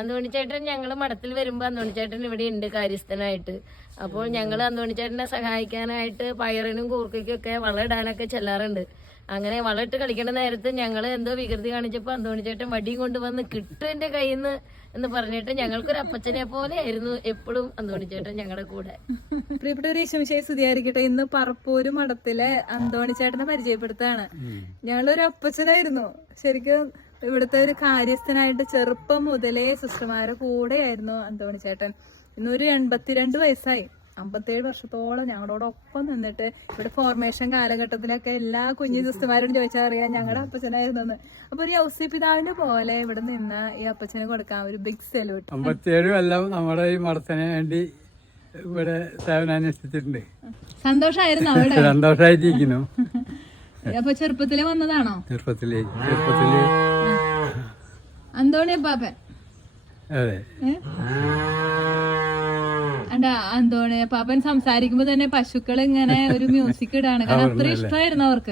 അന്തോണിച്ചേട്ടൻ ഞങ്ങൾ മഠത്തിൽ വരുമ്പോൾ അന്തോണിച്ചേട്ടൻ ഇവിടെ ഉണ്ട് കാര്യസ്ഥനായിട്ട്. അപ്പോൾ ഞങ്ങൾ അന്തോണിച്ചേട്ടനെ സഹായിക്കാനായിട്ട് പയറിനും കൂർക്കയ്ക്കും ഒക്കെ വളം ഇടാനൊക്കെ ചെല്ലാറുണ്ട്. അങ്ങനെ വളം ഇട്ട് കളിക്കേണ്ട നേരത്ത് ഞങ്ങൾ എന്തോ വികൃതി കാണിച്ചപ്പോൾ അന്തോണിച്ചേട്ടൻ വടിയും കൊണ്ടുവന്ന് കിട്ടും എൻ്റെ കയ്യിൽ നിന്ന് എന്ന് പറഞ്ഞിട്ട് ഞങ്ങൾക്കൊരു അപ്പച്ചനെ പോലെ ആയിരുന്നു എപ്പോഴും അന്തോണിച്ചേട്ടൻ ഞങ്ങളുടെ കൂടെ. പ്രിയപ്പെട്ടവരെ, ഈശോമിശിഹായെ സ്തുതിയായിരിക്കട്ടെ. ഇന്ന് പറപ്പൂര് മഠത്തിലെ അന്തോണിച്ചേട്ടനെ പരിചയപ്പെടുത്താണ്. ഞങ്ങളൊരു അപ്പച്ചനായിരുന്നു. ശരിക്കും ഇവിടുത്തെ ഒരു കാര്യസ്ഥനായിട്ട് ചെറുപ്പം മുതലേ സിസ്റ്റർമാരുടെ കൂടെയായിരുന്നു അന്തോണിച്ചേട്ടൻ. ഇന്നൊരു 82 വയസ്സായി. 57 വർഷത്തോളം ഞങ്ങളോടൊപ്പം നിന്നിട്ട് ഇവിടെ ഫോർമേഷൻ കാലഘട്ടത്തിലൊക്കെ എല്ലാ കുഞ്ഞു സിസ്റ്റർമാരോടും ചോദിച്ചാൽ അറിയാം ഞങ്ങളുടെ അപ്പച്ചനായിരുന്നു എന്ന്. അപ്പൊ ഒരു ഔസി പിതാവിനെ പോലെ ഇവിടെ നിന്ന് ഈ അപ്പച്ചനെ കൊടുക്കാൻ ഒരു ബിഗ് സല്യൂട്ട്. 57 എല്ലാം നമ്മുടെ ഈ മഠത്തിന് വേണ്ടി ഇവിടെ സേവനാനുഷ്ഠിച്ചിട്ടുണ്ട്. സന്തോഷമായിരുന്നു അവിടെ? സന്തോഷമായിട്ടിരിക്കുന്നു. അപ്പൊ ചെറുപ്പത്തിലെ വന്നതാണോ? ചെറുപ്പത്തില് അന്തോണി അപ്പാപ്പൻ. അതെ. അന്തോണി അപ്പാപ്പൻ സംസാരിക്കുമ്പോ തന്നെ പശുക്കൾ ഇങ്ങനെ ഒരു മ്യൂസിക് ഇടാണ്. കാരണം അത്ര ഇഷ്ടമായിരുന്നു അവർക്ക്.